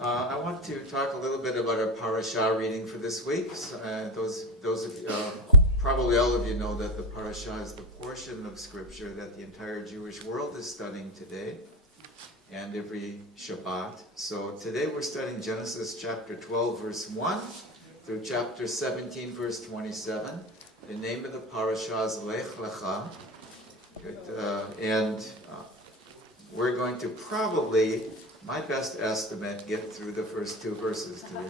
I want to talk a little bit about our parashah reading for this week. Those of you, probably all of you know that the parashah is the portion of Scripture that the entire Jewish world is studying today and every Shabbat. So today we're studying Genesis chapter 12, verse 1 through chapter 17, verse 27. The name of the parashah is Lech Lecha. We're going to probably, my best estimate, get through the first two verses today.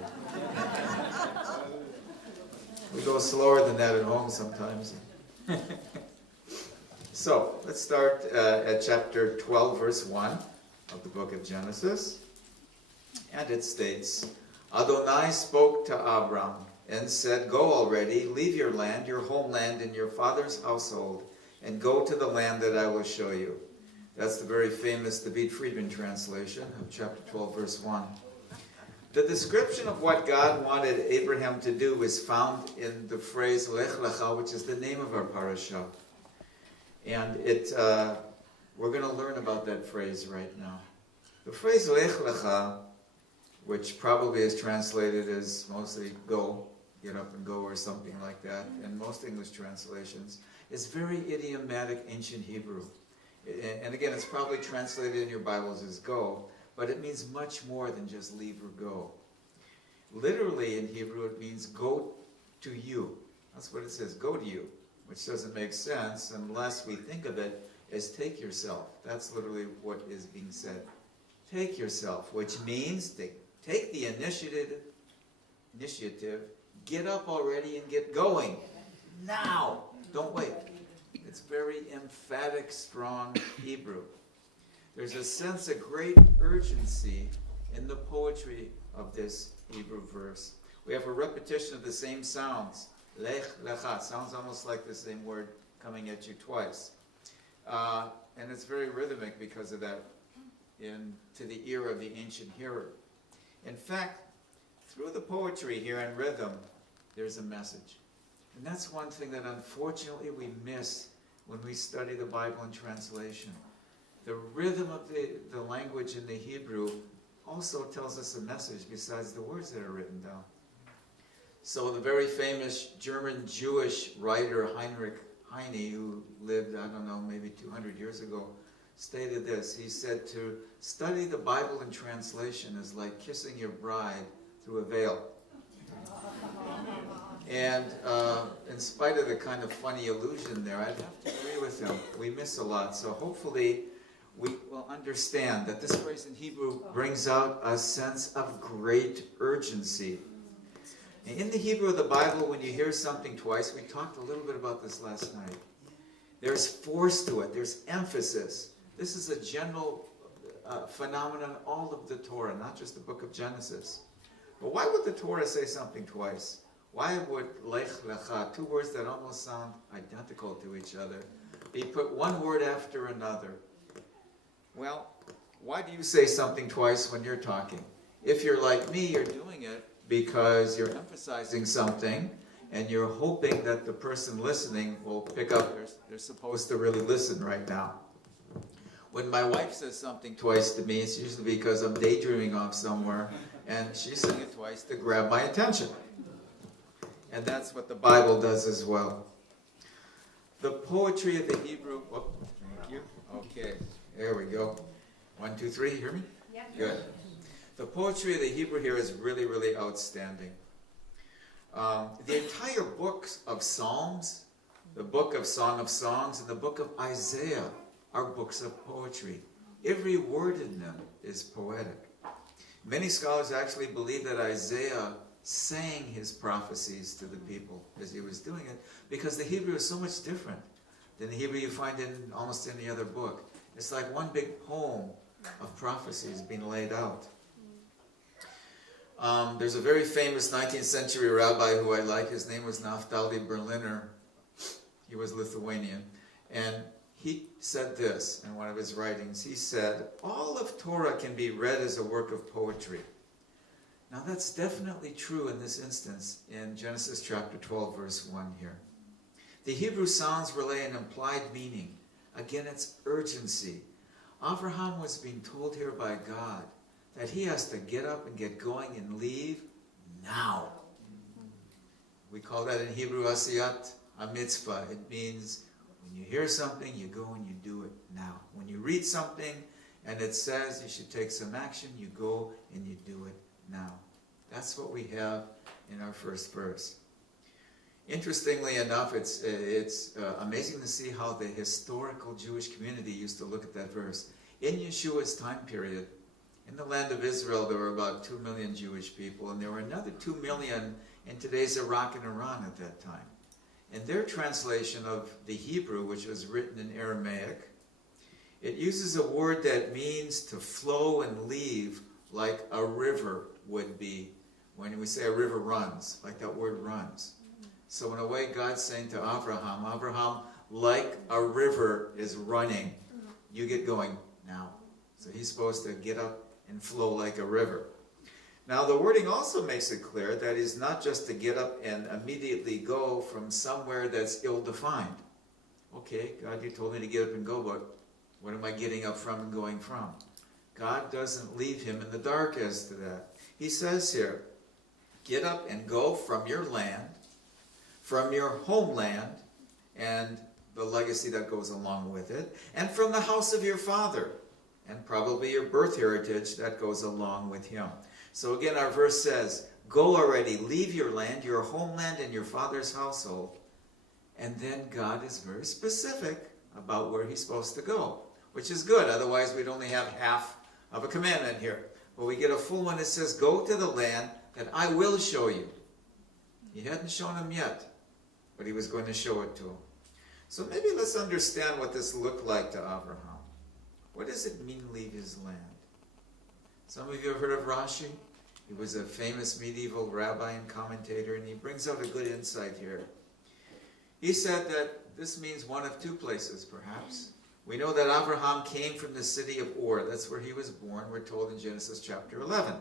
We go slower than that at home sometimes. So, let's start at chapter 12, verse 1 of the book of Genesis. And it states, Adonai spoke to Abram and said, Go already, leave your land, your homeland, and your father's household, and go to the land that I will show you. That's the very famous Friedman translation of chapter 12, verse 1. The description of what God wanted Abraham to do is found in the phrase Lech Lecha, which is the name of our parashah. And we're going to learn about that phrase right now. The phrase Lech Lecha, which probably is translated as mostly go, get up and go, or something like that, in most English translations, is very idiomatic ancient Hebrew. And again, it's probably translated in your Bibles as go, but it means much more than just leave or go. Literally in Hebrew, it means go to you. That's what it says, go to you, which doesn't make sense unless we think of it as take yourself. That's literally what is being said. Take yourself, which means take the initiative, get up already and get going. Now! Don't wait. It's very emphatic, strong Hebrew. There's a sense of great urgency in the poetry of this Hebrew verse. We have a repetition of the same sounds. Lech, lecha. Sounds almost like the same word coming at you twice. And it's very rhythmic because of that to the ear of the ancient hearer. In fact, through the poetry here and rhythm, there's a message. And that's one thing that unfortunately we miss when we study the Bible in translation. The rhythm of the language in the Hebrew also tells us a message besides the words that are written down. So the very famous German Jewish writer Heinrich Heine, who lived, I don't know, maybe 200 years ago, stated this. He said, to study the Bible in translation is like kissing your bride through a veil. And in spite of the kind of funny allusion there, I'd have to agree with him. We miss a lot. So hopefully we will understand that this phrase in Hebrew brings out a sense of great urgency. And in the Hebrew of the Bible, when you hear something twice, we talked a little bit about this last night. There's force to it. There's emphasis. This is a general phenomenon all of the Torah, not just the book of Genesis. But why would the Torah say something twice? Why would Lech Lecha, two words that almost sound identical to each other, be put one word after another? Well, why do you say something twice when you're talking? If you're like me, you're doing it because you're emphasizing something and you're hoping that the person listening will pick up. They're supposed to really listen right now. When my wife says something twice to me, it's usually because I'm daydreaming off somewhere and she's saying it twice to grab my attention. And that's what the Bible does as well. The poetry of the Hebrew... Oh, thank you. Okay, there we go. 1, 2, 3, you hear me? Yeah. Good. The poetry of the Hebrew here is really, really outstanding. The entire books of Psalms, the book of Song of Songs, and the book of Isaiah are books of poetry. Every word in them is poetic. Many scholars actually believe that Isaiah sang his prophecies to the people as he was doing it, because the Hebrew is so much different than the Hebrew you find in almost any other book. It's like one big poem of prophecies being laid out. There's a very famous 19th century rabbi who I like. His name was Naphtali Berliner. He was Lithuanian. And he said this in one of his writings. He said, all of Torah can be read as a work of poetry. Now that's definitely true in this instance in Genesis chapter 12, verse 1 here. The Hebrew sounds relay an implied meaning. Again, it's urgency. Abraham was being told here by God that he has to get up and get going and leave now. We call that in Hebrew asiyat mitzvah. It means when you hear something, you go and you do it now. When you read something and it says you should take some action, you go and you do it now. That's what we have in our first verse. Interestingly enough, it's amazing to see how the historical Jewish community used to look at that verse. In Yeshua's time period, in the land of Israel, there were about 2 million Jewish people, and there were another 2 million in today's Iraq and Iran at that time. In their translation of the Hebrew, which was written in Aramaic, it uses a word that means to flow and leave like a river would be. When we say a river runs, like that word runs. So in a way, God's saying to Abraham, Abraham, like a river is running, you get going now. So he's supposed to get up and flow like a river. Now the wording also makes it clear that it's not just to get up and immediately go from somewhere that's ill-defined. Okay, God, you told me to get up and go, but what am I getting up from and going from? God doesn't leave him in the dark as to that. He says here, get up and go from your land, from your homeland, and the legacy that goes along with it, and from the house of your father, and probably your birth heritage that goes along with him. So again, our verse says, go already, leave your land, your homeland, and your father's household. And then God is very specific about where he's supposed to go, which is good. Otherwise, we'd only have half of a commandment here. But we get a full one that says, go to the land that I will show you. He hadn't shown him yet, but he was going to show it to him. So maybe let's understand what this looked like to Abraham. What does it mean, leave his land? Some of you have heard of Rashi. He was a famous medieval rabbi and commentator, and he brings out a good insight here. He said that this means one of two places, perhaps. We know that Abraham came from the city of Ur. That's where he was born, we're told in Genesis chapter 11.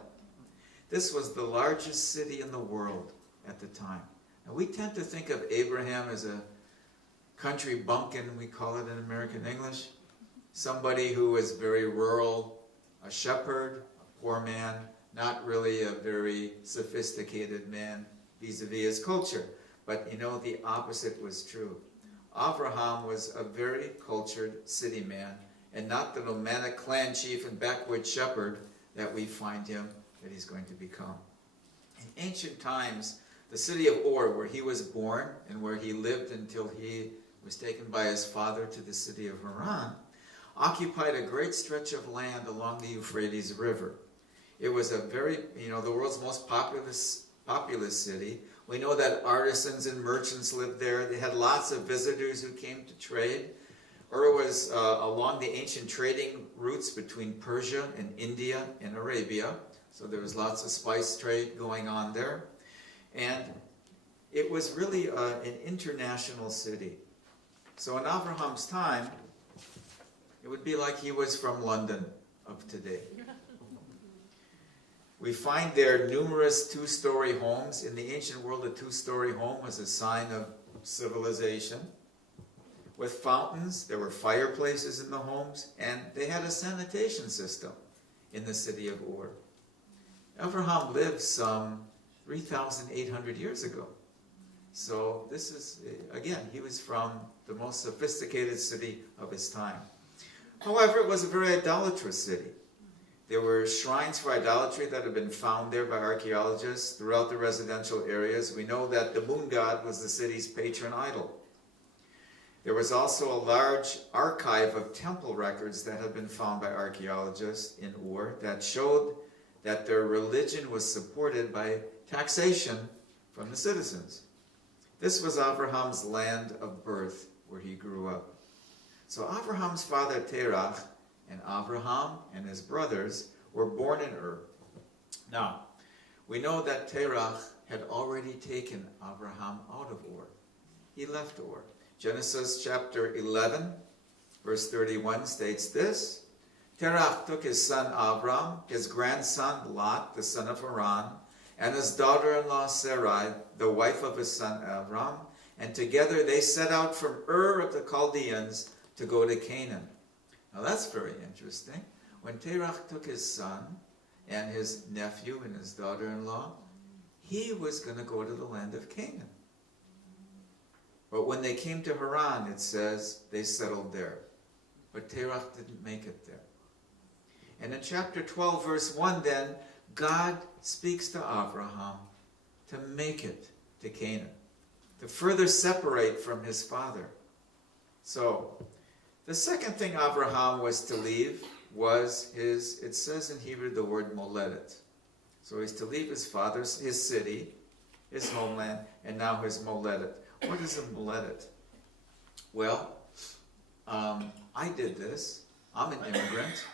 This was the largest city in the world at the time. Now, we tend to think of Abraham as a country bumpkin, we call it in American English. Somebody who was very rural, a shepherd, a poor man, not really a very sophisticated man vis-a-vis his culture. But you know, the opposite was true. Abraham was a very cultured city man, and not the nomadic clan chief and backwoods shepherd that we find him, that he's going to become. In ancient times, the city of Ur, where he was born and where he lived until he was taken by his father to the city of Haran, occupied a great stretch of land along the Euphrates River. It was a very, the world's most populous city. We know that artisans and merchants lived there. They had lots of visitors who came to trade. Ur was along the ancient trading routes between Persia and India and Arabia. So there was lots of spice trade going on there. And it was really an international city. So in Abraham's time, it would be like he was from London of today. We find there numerous two-story homes. In the ancient world, a two-story home was a sign of civilization. With fountains, there were fireplaces in the homes, and they had a sanitation system in the city of Ur. Abraham lived some 3,800 years ago. So this is, again, he was from the most sophisticated city of his time. However, it was a very idolatrous city. There were shrines for idolatry that had been found there by archaeologists throughout the residential areas. We know that the moon god was the city's patron idol. There was also a large archive of temple records that had been found by archaeologists in Ur that showed that their religion was supported by taxation from the citizens. This was Abraham's land of birth, where he grew up. So Abraham's father Terach and Abraham and his brothers were born in Ur. Now, we know that Terach had already taken Abraham out of Ur. He left Ur. Genesis chapter 11, verse 31 states this: Terach took his son Abram, his grandson Lot, the son of Haran, and his daughter-in-law Sarai, the wife of his son Abram, and together they set out from Ur of the Chaldeans to go to Canaan. Now that's very interesting. When Terach took his son and his nephew and his daughter-in-law, he was going to go to the land of Canaan. But when they came to Haran, it says they settled there. But Terach didn't make it there. And in chapter 12, verse 1 then, God speaks to Abraham to make it to Canaan, to further separate from his father. So, the second thing Abraham was to leave was his, it says in Hebrew the word moledet. So he's to leave his father's, his city, his homeland, and now his moledet. What is a moledet? Well, I did this. I'm an immigrant.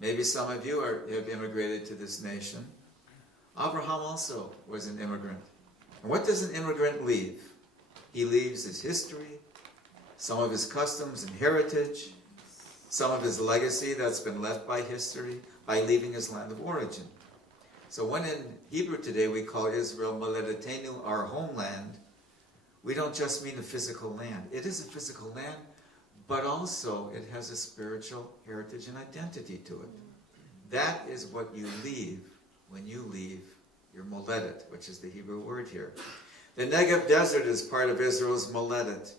Maybe some of you have immigrated to this nation. Abraham also was an immigrant. And what does an immigrant leave? He leaves his history, some of his customs and heritage, some of his legacy that's been left by history, by leaving his land of origin. So when in Hebrew today we call Israel Moledetenu, our homeland, we don't just mean a physical land. It is a physical land, but also it has a spiritual heritage and identity to it. That is what you leave when you leave your moledet, which is the Hebrew word here. The Negev desert is part of Israel's moledet.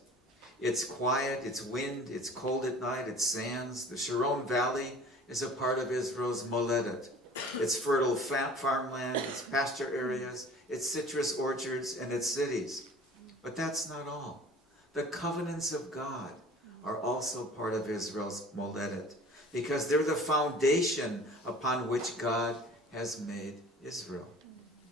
It's quiet, it's wind, it's cold at night, it's sands. The Sharon Valley is a part of Israel's moledet. It's fertile farmland, it's pasture areas, it's citrus orchards, and it's cities. But that's not all. The covenants of God are also part of Israel's moledet, because they're the foundation upon which God has made Israel.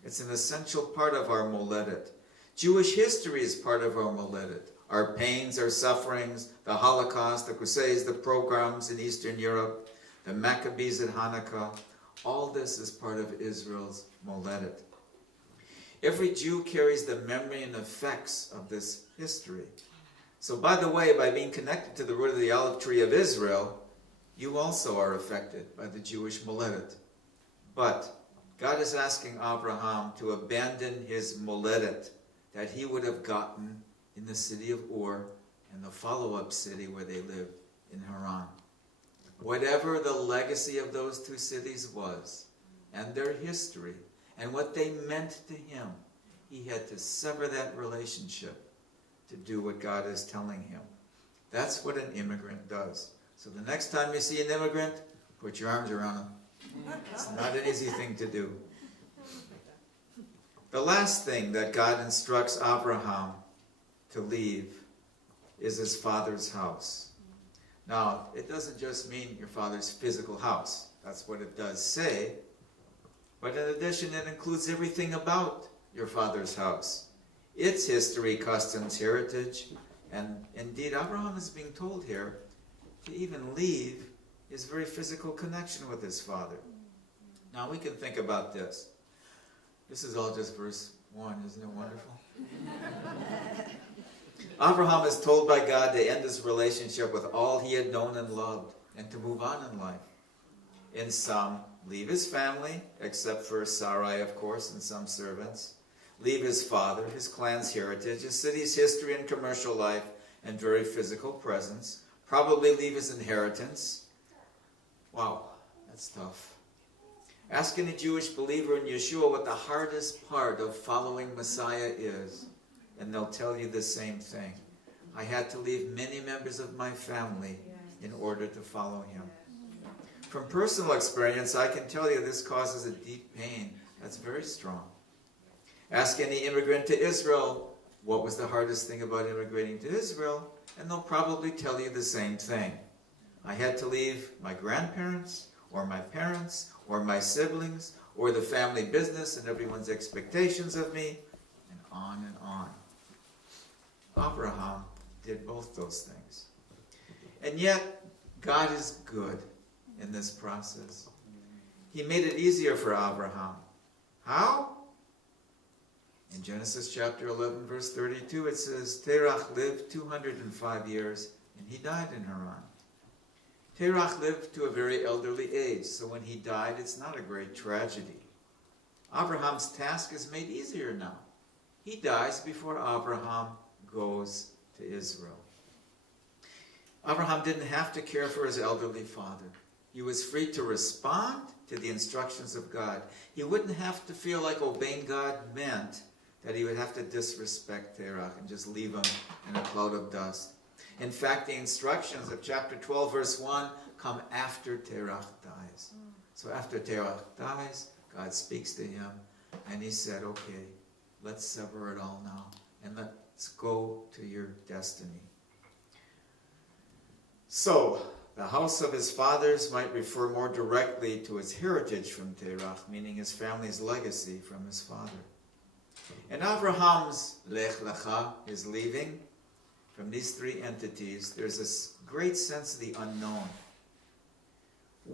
It's an essential part of our moledet. Jewish history is part of our moledet. Our pains, our sufferings, the Holocaust, the Crusades, the pogroms in Eastern Europe, the Maccabees at Hanukkah, all this is part of Israel's moledet. Every Jew carries the memory and effects of this history. So by the way, by being connected to the root of the olive tree of Israel, you also are affected by the Jewish moledet. But God is asking Abraham to abandon his moledet that he would have gotten in the city of Ur and the follow-up city where they lived in Haran. Whatever the legacy of those two cities was, and their history, and what they meant to him, he had to sever that relationship to do what God is telling him. That's what an immigrant does. So the next time you see an immigrant, put your arms around him. It's not an easy thing to do. The last thing that God instructs Abraham to leave is his father's house. Now, it doesn't just mean your father's physical house. That's what it does say. But in addition, it includes everything about your father's house. Its history, customs, heritage. And indeed, Abraham is being told here to even leave his very physical connection with his father. Now, we can think about this. This is all just verse 1. Isn't it wonderful? Abraham is told by God to end his relationship with all he had known and loved and to move on in life. In some, leave his family, except for Sarai, of course, and some servants. Leave his father, his clan's heritage, his city's history and commercial life, and very physical presence. Probably leave his inheritance. Wow, that's tough. Ask any Jewish believer in Yeshua what the hardest part of following Messiah is, and they'll tell you the same thing. I had to leave many members of my family in order to follow him. From personal experience, I can tell you this causes a deep pain that's very strong. Ask any immigrant to Israel, what was the hardest thing about immigrating to Israel? And they'll probably tell you the same thing. I had to leave my grandparents, or my parents, or my siblings, or the family business and everyone's expectations of me, and on and on. Abraham did both those things. And yet, God is good in this process. He made it easier for Abraham. How? In Genesis chapter 11, verse 32, it says, Terach lived 205 years, and he died in Haran. Terach lived to a very elderly age, so when he died, it's not a great tragedy. Abraham's task is made easier now. He dies before Abraham goes to Israel. Abraham didn't have to care for his elderly father. He was free to respond to the instructions of God. He wouldn't have to feel like obeying God meant that he would have to disrespect Terach and just leave him in a cloud of dust. In fact, the instructions of chapter 12, verse 1 come after Terach dies. So after Terach dies, God speaks to him, and he said, okay, let's sever it all now, and let's go to your destiny. So, the house of his fathers might refer more directly to his heritage from Terach, meaning his family's legacy from his father. In Abraham's Lech Lecha, his leaving, from these three entities, there's this great sense of the unknown.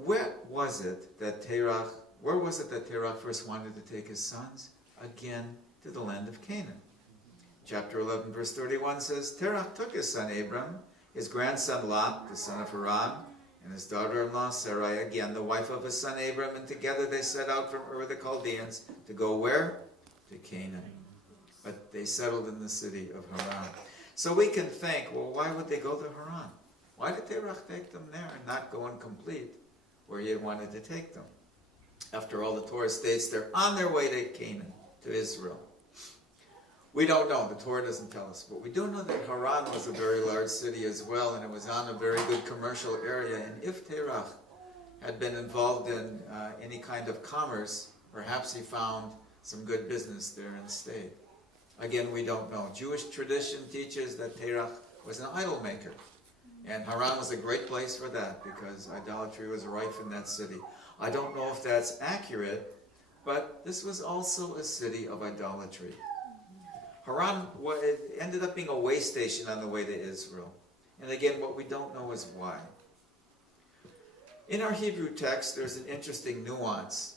Where was it that Terach first wanted to take his sons? Again, to the land of Canaan. Chapter 11, verse 31 says, Terach took his son Abram, his grandson Lot, the son of Haran, and his daughter-in-law Sarai, again the wife of his son Abram, and together they set out from Ur the Chaldeans to go where? To Canaan. But they settled in the city of Haran. So we can think, well, why would they go to Haran? Why did Terach take them there and not go and complete where he wanted to take them? After all, the Torah states they're on their way to Canaan, to Israel. We don't know. The Torah doesn't tell us. But we do know that Haran was a very large city as well, and it was on a very good commercial area. And if Terach had been involved in any kind of commerce, perhaps he found some good business there and stayed. Again, we don't know. Jewish tradition teaches that Terach was an idol maker. And Haran was a great place for that because idolatry was rife in that city. I don't know if that's accurate, but this was also a city of idolatry. Haran ended up being a way station on the way to Israel. And again, what we don't know is why. In our Hebrew text, there's an interesting nuance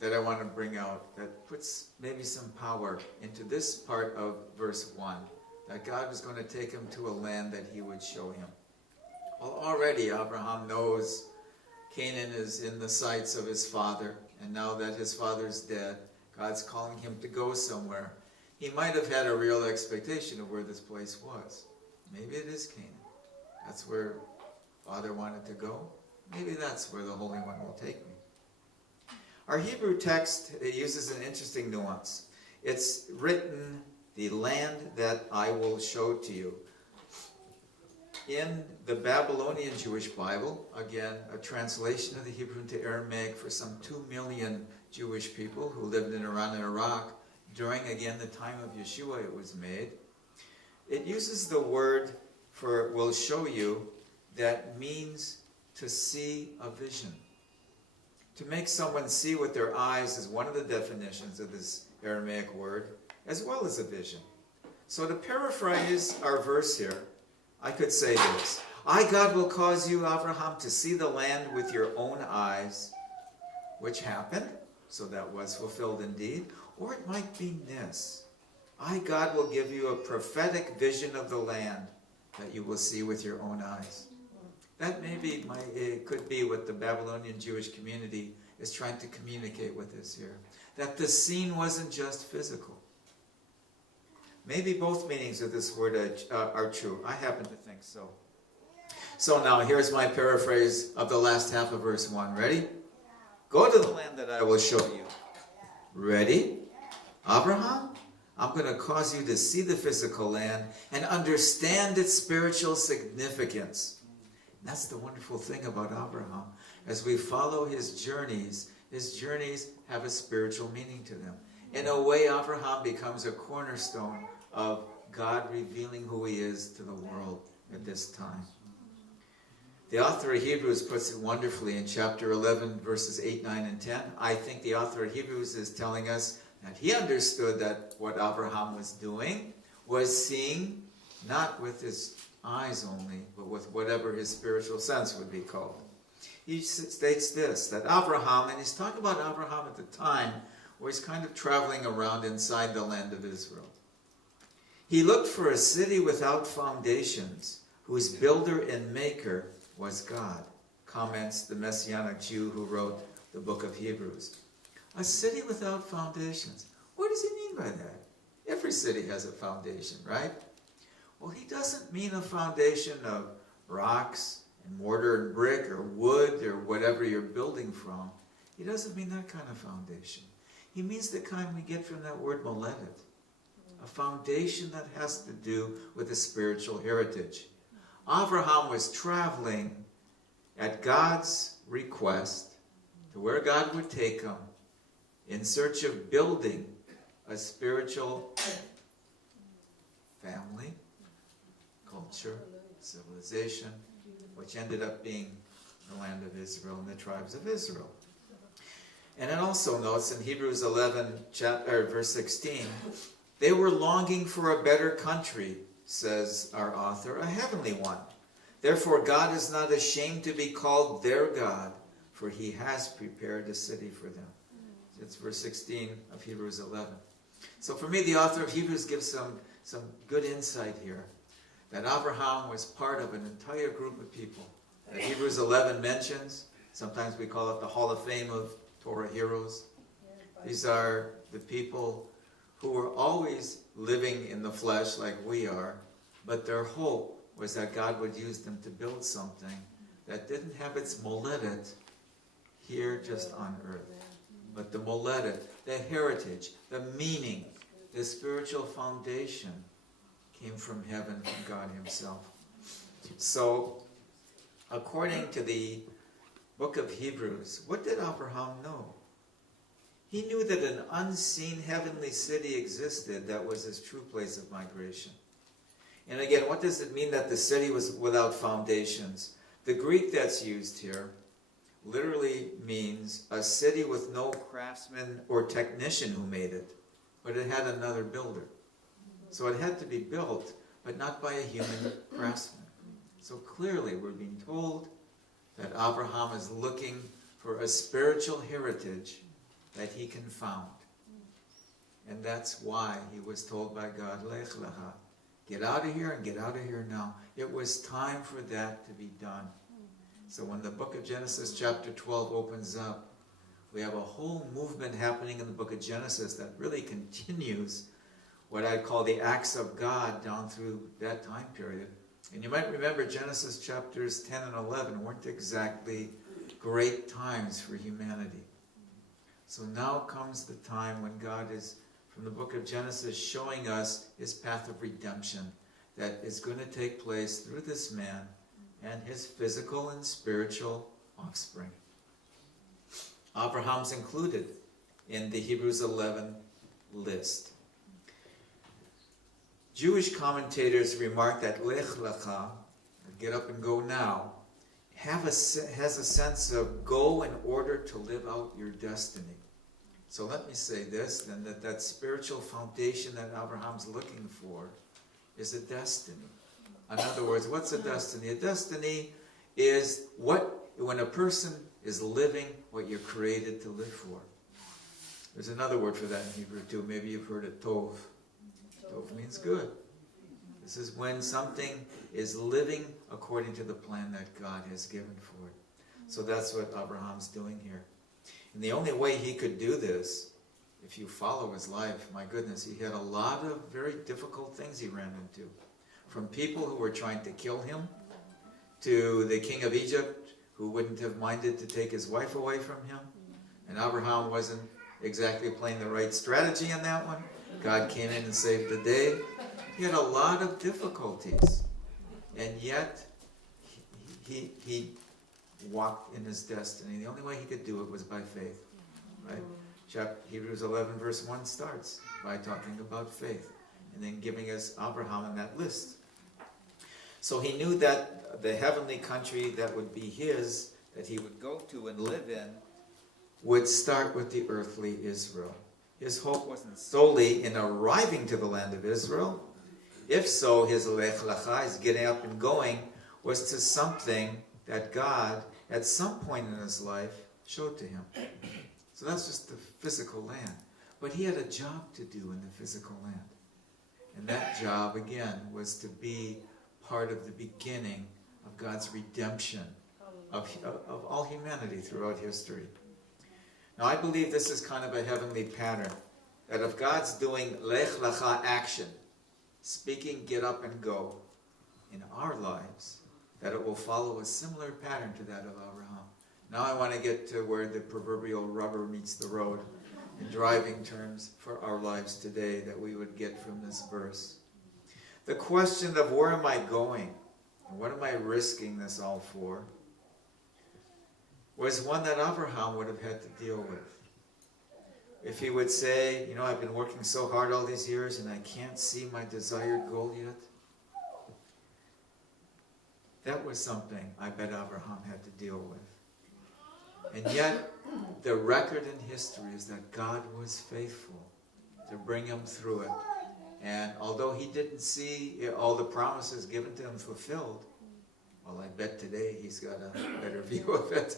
that I want to bring out that puts maybe some power into this part of verse 1, that God was going to take him to a land that he would show him. Well, already Abraham knows Canaan is in the sights of his father, and now that his father's dead, God's calling him to go somewhere. He might have had a real expectation of where this place was. Maybe it is Canaan. That's where Father wanted to go. Maybe that's where the Holy One will take me. Our Hebrew text uses an interesting nuance. It's written, the land that I will show to you. In the Babylonian Jewish Bible, again, a translation of the Hebrew into Aramaic for some 2 million Jewish people who lived in Iran and Iraq, during, again, the time of Yeshua it was made. It uses the word for will show you that means to see a vision. To make someone see with their eyes is one of the definitions of this Aramaic word, as well as a vision. So to paraphrase our verse here, I could say this: I, God, will cause you, Abraham, to see the land with your own eyes, which happened, so that was fulfilled indeed. Or it might be this: I, God, will give you a prophetic vision of the land that you will see with your own eyes. That maybe it could be what the Babylonian Jewish community is trying to communicate with us here. That the scene wasn't just physical. Maybe both meanings of this word are true. I happen to think so. So now here's my paraphrase of the last half of verse 1. Ready? Go to the land that I will show you. Ready? Abraham, I'm going to cause you to see the physical land and understand its spiritual significance. And that's the wonderful thing about Abraham. As we follow his journeys have a spiritual meaning to them. In a way, Abraham becomes a cornerstone of God revealing who he is to the world at this time. The author of Hebrews puts it wonderfully in chapter 11, verses 8, 9, and 10. I think the author of Hebrews is telling us that he understood that what Abraham was doing was seeing not with his eyes only, but with whatever his spiritual sense would be called. He states this, that Abraham, and he's talking about Abraham at the time where he's kind of traveling around inside the land of Israel. He looked for a city without foundations, whose builder and maker was God, comments the Messianic Jew who wrote the book of Hebrews. A city without foundations. What does he mean by that? Every city has a foundation, right? Well, he doesn't mean a foundation of rocks mortar and brick or wood or whatever you're building from. He doesn't mean that kind of foundation. He means the kind we get from that word moledet. A foundation that has to do with a spiritual heritage. Abraham was traveling at God's request to where God would take him in search of building a spiritual family, culture, civilization, which ended up being the land of Israel and the tribes of Israel. And it also notes in Hebrews 11, verse 16, they were longing for a better country, says our author, a heavenly one. Therefore God is not ashamed to be called their God, for he has prepared a city for them. It's verse 16 of Hebrews 11. So for me, the author of Hebrews gives some good insight here, that Abraham was part of an entire group of people that Hebrews 11 mentions. Sometimes we call it the Hall of Fame of Torah heroes. These are the people who were always living in the flesh like we are, but their hope was that God would use them to build something that didn't have its moledet here just on earth. But the moledet, the heritage, the meaning, the spiritual foundation came from heaven, from God himself. So, according to the book of Hebrews, what did Abraham know? He knew that an unseen heavenly city existed that was his true place of migration. And again, what does it mean that the city was without foundations? The Greek that's used here literally means a city with no craftsman or technician who made it, but it had another builder. So it had to be built, but not by a human craftsman. So clearly we're being told that Abraham is looking for a spiritual heritage that he can found. And that's why he was told by God, Lech lecha, get out of here and get out of here now. It was time for that to be done. So when the book of Genesis chapter 12 opens up, we have a whole movement happening in the book of Genesis that really continues what I call the acts of God down through that time period. And you might remember Genesis chapters 10 and 11 weren't exactly great times for humanity. So now comes the time when God is, from the book of Genesis, showing us his path of redemption that is going to take place through this man and his physical and spiritual offspring. Abraham's included in the Hebrews 11 list. Jewish commentators remark that Lech lecha, get up and go now, has a sense of go in order to live out your destiny. So let me say this, then, that spiritual foundation that Abraham's looking for is a destiny. In other words, what's a destiny? A destiny is when a person is living what you're created to live for. There's another word for that in Hebrew too. Maybe you've heard it, tov. Tov means good. This is when something is living according to the plan that God has given for it. So that's what Abraham's doing here. And the only way he could do this, if you follow his life, my goodness, he had a lot of very difficult things he ran into. From people who were trying to kill him, to the king of Egypt, who wouldn't have minded to take his wife away from him. And Abraham wasn't exactly playing the right strategy on that one. God came in and saved the day. He had a lot of difficulties. And yet, he walked in his destiny. The only way he could do it was by faith. Right? Hebrews 11 verse 1 starts by talking about faith. And then giving us Abraham in that list. So he knew that the heavenly country that would be his, that he would go to and live in, would start with the earthly Israel. His hope wasn't solely in arriving to the land of Israel. If so, his lech lecha, his getting up and going, was to something that God, at some point in his life, showed to him. So that's just the physical land. But he had a job to do in the physical land. And that job, again, was to be part of the beginning of God's redemption of all humanity throughout history. Now, I believe this is kind of a heavenly pattern, that if God's doing lech lecha action, speaking get up and go, in our lives, that it will follow a similar pattern to that of Abraham. Now I want to get to where the proverbial rubber meets the road in driving terms for our lives today that we would get from this verse. The question of where am I going and what am I risking this all for was one that Abraham would have had to deal with. If he would say, you know, I've been working so hard all these years and I can't see my desired goal yet. That was something I bet Abraham had to deal with. And yet, the record in history is that God was faithful to bring him through it. And although he didn't see all the promises given to him fulfilled, well, I bet today he's got a better view of it.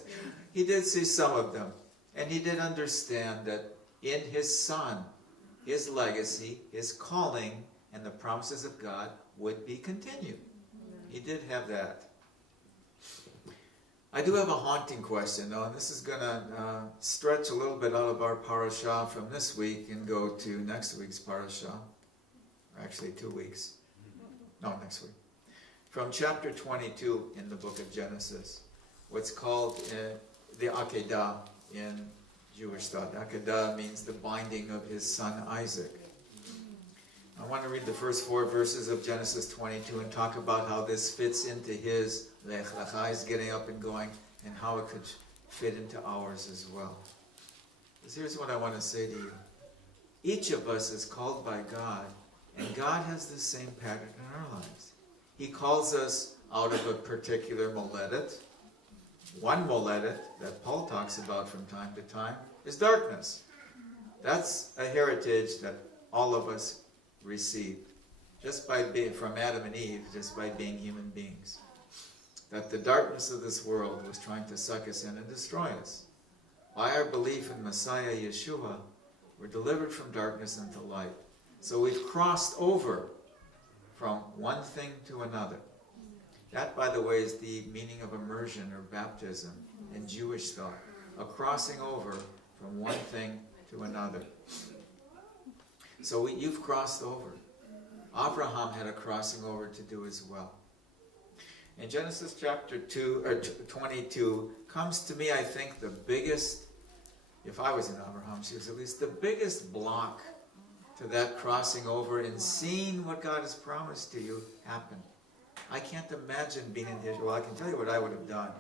He did see some of them. And he did understand that in his son, his legacy, his calling, and the promises of God would be continued. He did have that. I do have a haunting question, though, and this is going to stretch a little bit out of our parashah from this week and go to next week's parashah. Or actually 2 weeks. No, next week. From chapter 22 in the book of Genesis. What's called the Akedah in Jewish thought. Akedah means the binding of his son Isaac. I want to read the first 4 verses of Genesis 22 and talk about how this fits into his Lech Lecha, his getting up and going, and how it could fit into ours as well. Because here's what I want to say to you. Each of us is called by God, and God has the same pattern in our lives. He calls us out of a particular moledet. One moledet that Paul talks about from time to time is darkness. That's a heritage that all of us received just by being from Adam and Eve, just by being human beings. That the darkness of this world was trying to suck us in and destroy us. By our belief in Messiah Yeshua, we're delivered from darkness into light. So we've crossed over from one thing to another. That, by the way, is the meaning of immersion or baptism in Jewish thought. A crossing over from one thing to another. So you've crossed over. Abraham had a crossing over to do as well. In Genesis chapter 22 comes to me, I think, the biggest, if I was in Abraham's shoes, at least the biggest block to that crossing over and seeing what God has promised to you happen. I can't imagine being in his, well, I can tell you what I would have done.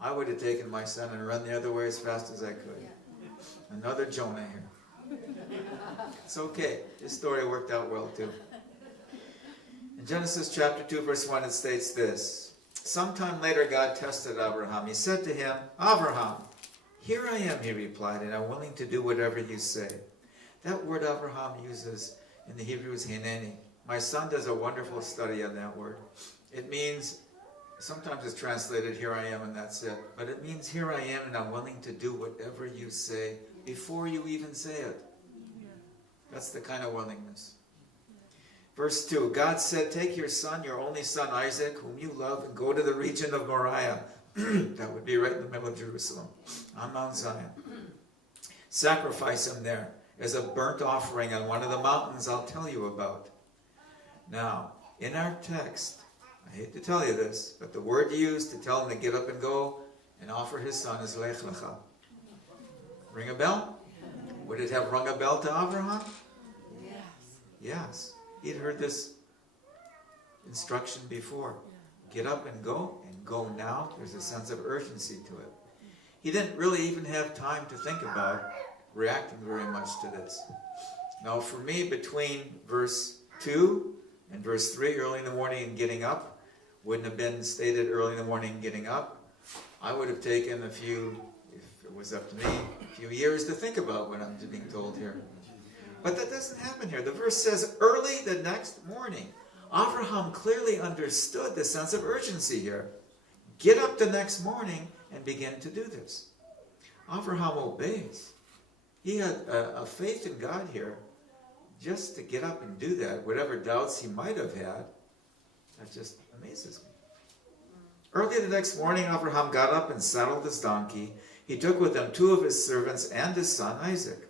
I would have taken my son and run the other way as fast as I could. Another Jonah here. It's okay. This story worked out well too. In Genesis chapter 2 verse 1 it states this. Sometime later God tested Abraham. He said to him, Abraham, here I am, he replied, and I'm willing to do whatever you say. That word Abraham uses in the Hebrew is hineni. My son does a wonderful study on that word. It means, sometimes it's translated, here I am, and that's it. But it means, here I am, and I'm willing to do whatever you say before you even say it. That's the kind of willingness. Verse 2, God said, take your son, your only son Isaac, whom you love, and go to the region of Moriah. That would be right in the middle of Jerusalem, on Mount Zion. Sacrifice him there as a burnt offering on one of the mountains I'll tell you about. Now, in our text, I hate to tell you this, but the word used to tell him to get up and go and offer his son is Lech Lecha. Ring a bell? Would it have rung a bell to Abraham? Yes. Yes. He'd heard this instruction before. Get up and go now. There's a sense of urgency to it. He didn't really even have time to think about reacting very much to this. Now for me, between verse 2 and verse 3, early in the morning and getting up, wouldn't have been stated early in the morning and getting up. I would have taken a few, if it was up to me, a few years to think about what I'm being told here. But that doesn't happen here. The verse says, early the next morning. Abraham clearly understood the sense of urgency here. Get up the next morning and begin to do this. Abraham obeys. He had a faith in God here just to get up and do that. Whatever doubts he might have had, that just amazes me. Early the next morning, Abraham got up and saddled his donkey. He took with him 2 of his servants and his son Isaac.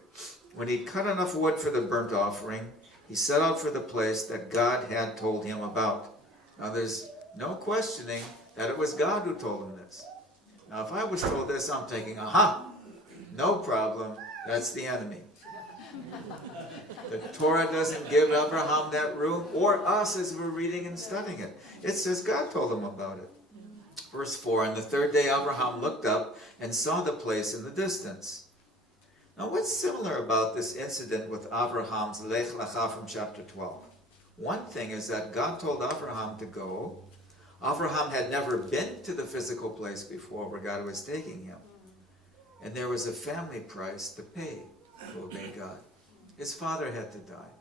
When he'd cut enough wood for the burnt offering, he set out for the place that God had told him about. Now there's no questioning that it was God who told him this. Now, if I was told this, I'm thinking, aha, no problem, that's the enemy. The Torah doesn't give Abraham that room, or us as we're reading and studying it. It says God told him about it. Verse 4, on the third day Abraham looked up and saw the place in the distance. Now what's similar about this incident with Abraham's Lech Lecha from chapter 12? One thing is that God told Abraham to go. Abraham had never been to the physical place before where God was taking him. And there was a family price to pay to obey God. His father had to die.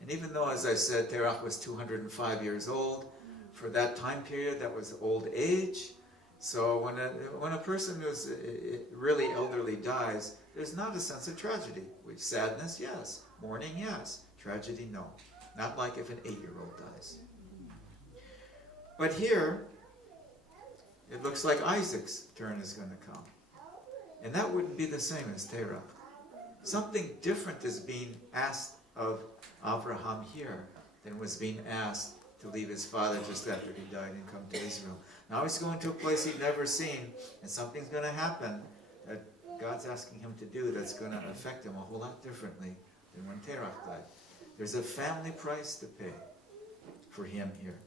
And even though, as I said, Terach was 205 years old, for that time period, that was old age. So when a person who's really elderly dies, there's not a sense of tragedy. Sadness, yes. Mourning, yes. Tragedy, no. Not like if an 8-year-old dies. But here, it looks like Isaac's turn is going to come. And that wouldn't be the same as Terach. Something different is being asked of Abraham here than was being asked to leave his father just after he died and come to Israel. Now he's going to a place he'd never seen, and something's going to happen that God's asking him to do that's going to affect him a whole lot differently than when Terach died. There's a family price to pay for him here.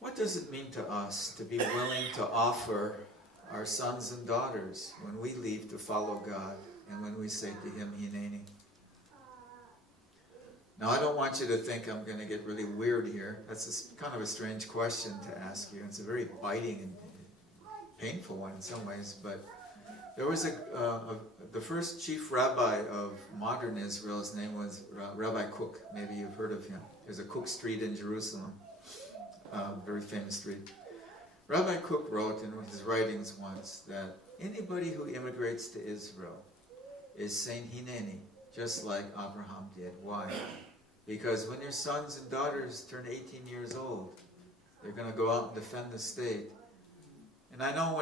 What does it mean to us to be willing to offer our sons and daughters when we leave to follow God and when we say to him, Hineni? Now, I don't want you to think I'm going to get really weird here. That's kind of a strange question to ask you. It's a very biting and painful one in some ways, but there was the first chief rabbi of modern Israel. His name was Rabbi Kook. Maybe you've heard of him. There's a Kook Street in Jerusalem, very famous street. Rabbi Kook wrote in his writings once that anybody who immigrates to Israel is saying Hineni, just like Abraham did. Why? Because when your sons and daughters turn 18 years old, they're going to go out and defend the state. And I know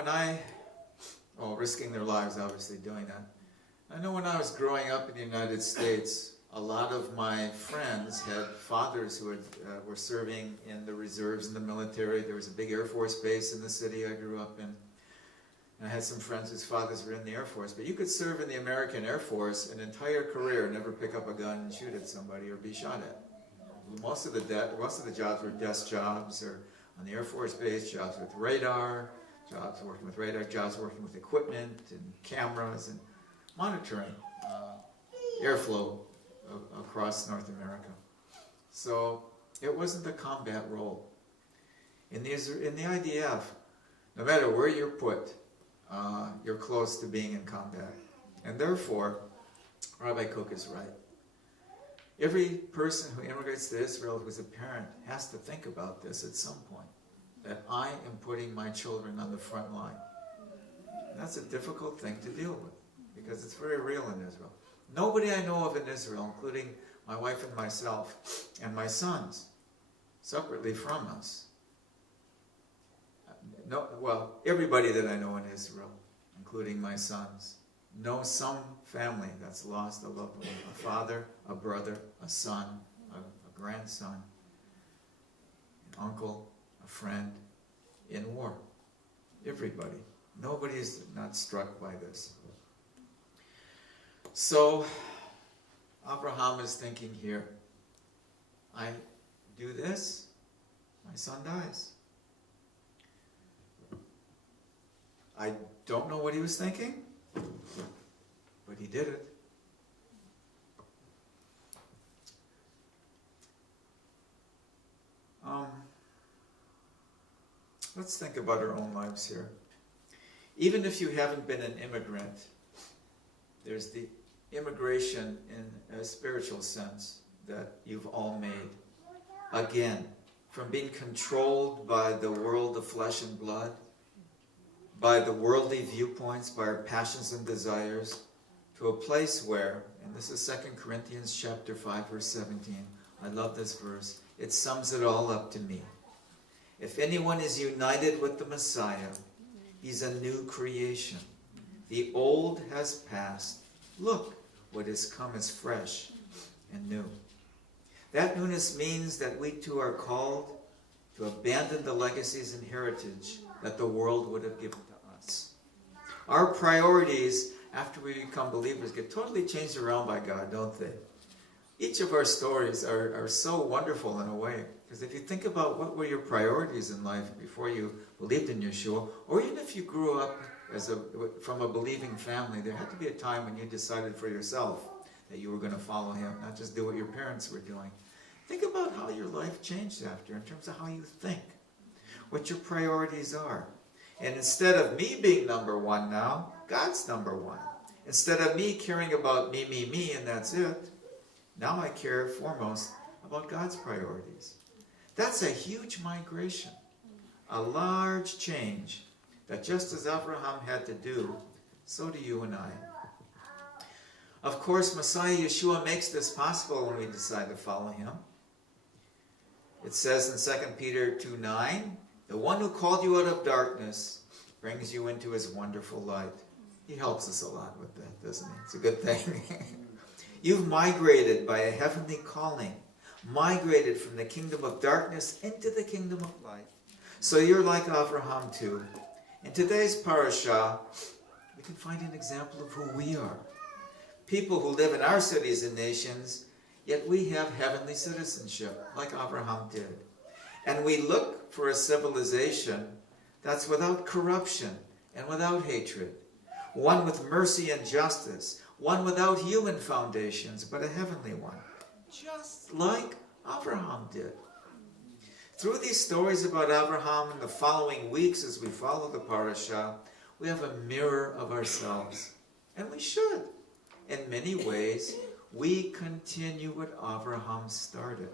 risking their lives, obviously, doing that. I know when I was growing up in the United States, a lot of my friends had fathers who were serving in the reserves in the military. There was a big Air Force base in the city I grew up in. And I had some friends whose fathers were in the Air Force. But you could serve in the American Air Force an entire career, never pick up a gun and shoot at somebody or be shot at. Most of the jobs were desk jobs, or on the Air Force base, jobs with radar, jobs working with equipment and cameras and monitoring airflow across North America. So it wasn't a combat role. In the IDF, no matter where you're put, you're close to being in combat. And therefore, Rabbi Kook is right. Every person who immigrates to Israel who's a parent has to think about this at some point, that I am putting my children on the front line. And that's a difficult thing to deal with, because it's very real in Israel. Nobody I know of in Israel, including my wife and myself, and my sons, separately from us. Everybody that I know in Israel, including my sons, know some family that's lost a loved one, a father, a brother, a son, a grandson, an uncle, a friend, in war. Everybody. Nobody is not struck by this. So, Abraham is thinking here, I do this, my son dies. I don't know what he was thinking, but he did it. Let's think about our own lives here. Even if you haven't been an immigrant, there's the immigration in a spiritual sense that you've all made. Again, from being controlled by the world of flesh and blood, by the worldly viewpoints, by our passions and desires, to a place where, and this is 2 Corinthians chapter 5, verse 17. I love this verse. It sums it all up to me. If anyone is united with the Messiah, he's a new creation. The old has passed. Look, what has come is fresh and new. That newness means that we too are called to abandon the legacies and heritage that the world would have given to us. Our priorities after we become believers get totally changed around by God, don't they? Each of our stories are so wonderful in a way. Because if you think about what were your priorities in life before you believed in Yeshua, or even if you grew up from a believing family, there had to be a time when you decided for yourself that you were going to follow him, not just do what your parents were doing. Think about how your life changed after in terms of how you think, what your priorities are. And instead of me being number one now, God's number one. Instead of me caring about me, and that's it, now I care foremost about God's priorities. That's a huge migration, a large change that just as Abraham had to do, so do you and I. Of course, Messiah Yeshua makes this possible when we decide to follow him. It says in 2 Peter 2:9, the one who called you out of darkness brings you into his wonderful light. He helps us a lot with that, doesn't he? It's a good thing. You've migrated by a heavenly calling, migrated from the kingdom of darkness into the kingdom of light. So you're like Abraham too. In today's parashah, we can find an example of who we are. People who live in our cities and nations, yet we have heavenly citizenship, like Abraham did. And we look for a civilization that's without corruption and without hatred. One with mercy and justice. One without human foundations, but a heavenly one. Just like Abraham did. Through these stories about Abraham in the following weeks as we follow the parashah, we have a mirror of ourselves. And we should. In many ways, we continue what Abraham started.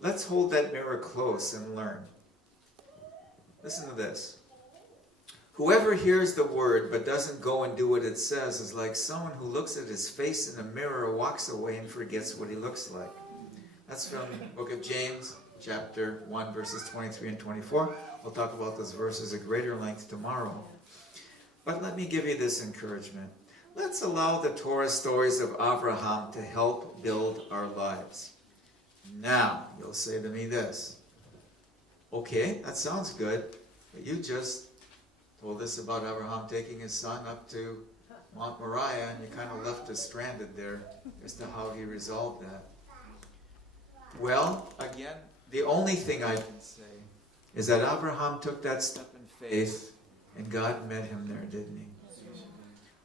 Let's hold that mirror close and learn. Listen to this. Whoever hears the word but doesn't go and do what it says is like someone who looks at his face in a mirror, walks away and forgets what he looks like. That's from the book of James, chapter 1, verses 23 and 24. We'll talk about those verses at greater length tomorrow. But let me give you this encouragement. Let's allow the Torah stories of Abraham to help build our lives. Now, you'll say to me this. Okay, that sounds good, but you just told us about Abraham taking his son up to Mount Moriah, and you kind of left us stranded there as to how he resolved that. Well, again, the only thing I can say is that Abraham took that step in faith, and God met him there, didn't he?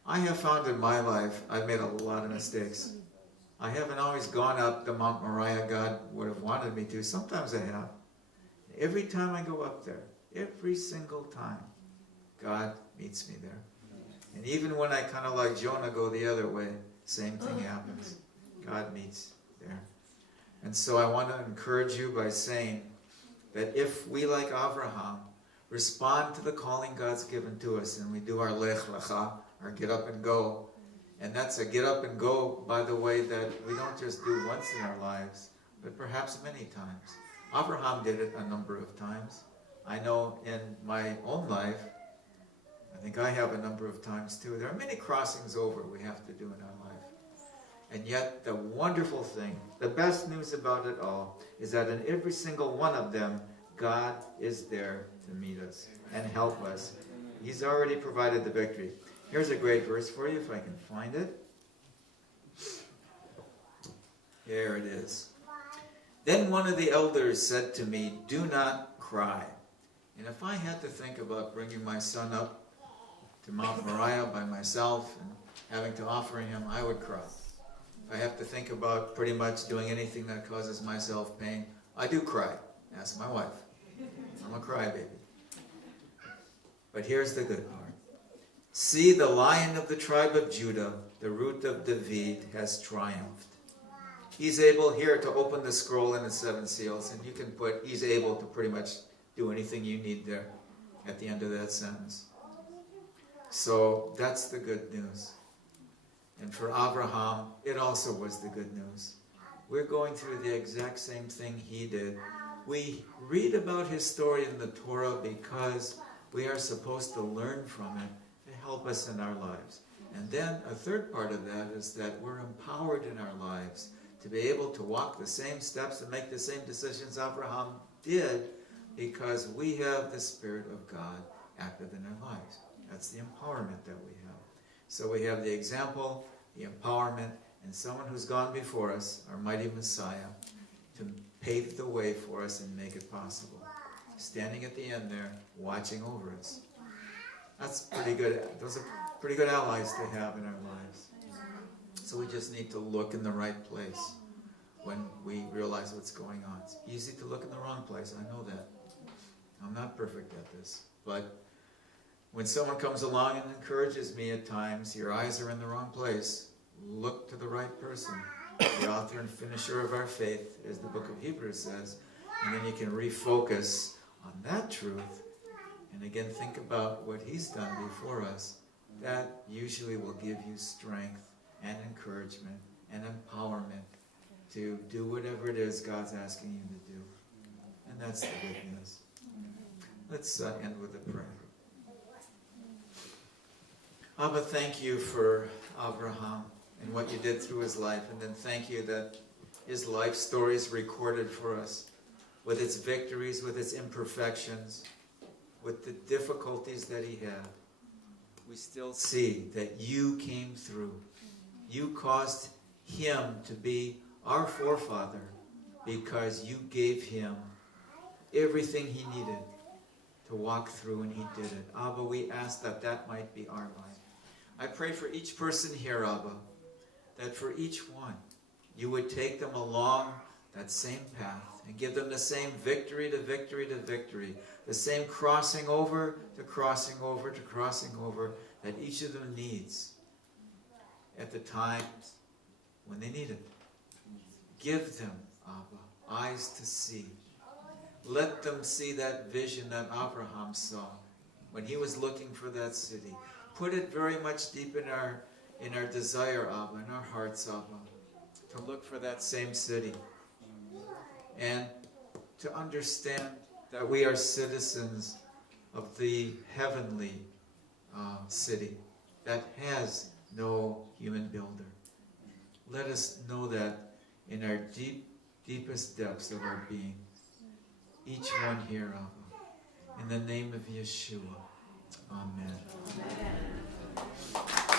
I have found in my life, I've made a lot of mistakes. I haven't always gone up the Mount Moriah God would have wanted me to. Sometimes I have. Every time I go up there, every single time, God meets me there. And even when I kind of like Jonah go the other way, same thing happens. God meets there. And so I want to encourage you by saying that if we, like Abraham, respond to the calling God's given to us and we do our lech lecha, our get up and go, and that's a get up and go, by the way, that we don't just do once in our lives, but perhaps many times. Abraham did it a number of times. I know in my own life, I think I have a number of times too. There are many crossings over we have to do in our life. And yet the wonderful thing, the best news about it all, is that in every single one of them, God is there to meet us and help us. He's already provided the victory. Here's a great verse for you if I can find it. Here it is. Then one of the elders said to me, do not cry. And if I had to think about bringing my son up to Mount Moriah by myself and having to offer him, I would cry. If I have to think about pretty much doing anything that causes myself pain, I do cry. Ask my wife. I'm a crybaby. But here's the good part. See, the Lion of the tribe of Judah, the Root of David, has triumphed. He's able here to open the scroll and the 7 seals, and you can put, he's able to pretty much do anything you need there at the end of that sentence. So that's the good news. And for Abraham, it also was the good news. We're going through the exact same thing he did. We read about his story in the Torah because we are supposed to learn from it to help us in our lives. And then a third part of that is that we're empowered in our lives to be able to walk the same steps and make the same decisions Abraham did, because we have the Spirit of God active in our lives. That's the empowerment that we have. So we have the example, the empowerment, and someone who's gone before us, our mighty Messiah, to pave the way for us and make it possible. Standing at the end there, watching over us. That's pretty good. Those are pretty good allies to have in our lives. So we just need to look in the right place when we realize what's going on. It's easy to look in the wrong place. I know that. I'm not perfect at this. But when someone comes along and encourages me at times, your eyes are in the wrong place. Look to the right person. The author and finisher of our faith, as the book of Hebrews says. And then you can refocus on that truth. And again, think about what he's done before us. That usually will give you strength and encouragement and empowerment to do whatever it is God's asking you to do. And that's the good news. Let's end with a prayer. Abba, thank you for Abraham and what you did through his life. And then thank you that his life story is recorded for us with its victories, with its imperfections, with the difficulties that he had. We still see that you came through. You caused him to be our forefather because you gave him everything he needed to walk through, and he did it. Abba, we ask that that might be our life. I pray for each person here, Abba, that for each one, you would take them along that same path and give them the same victory to victory to victory, the same crossing over to crossing over to crossing over that each of them needs at the times when they need it. Give them, Abba, eyes to see. Let them see that vision that Abraham saw when he was looking for that city. Put it very much deep in our desire, Abba, in our hearts, Abba, to look for that same city. And to understand that we are citizens of the heavenly city that has no human builder. Let us know that in our deepest depths of our being. Each one here, Abba. In the name of Yeshua. Amen. Amen.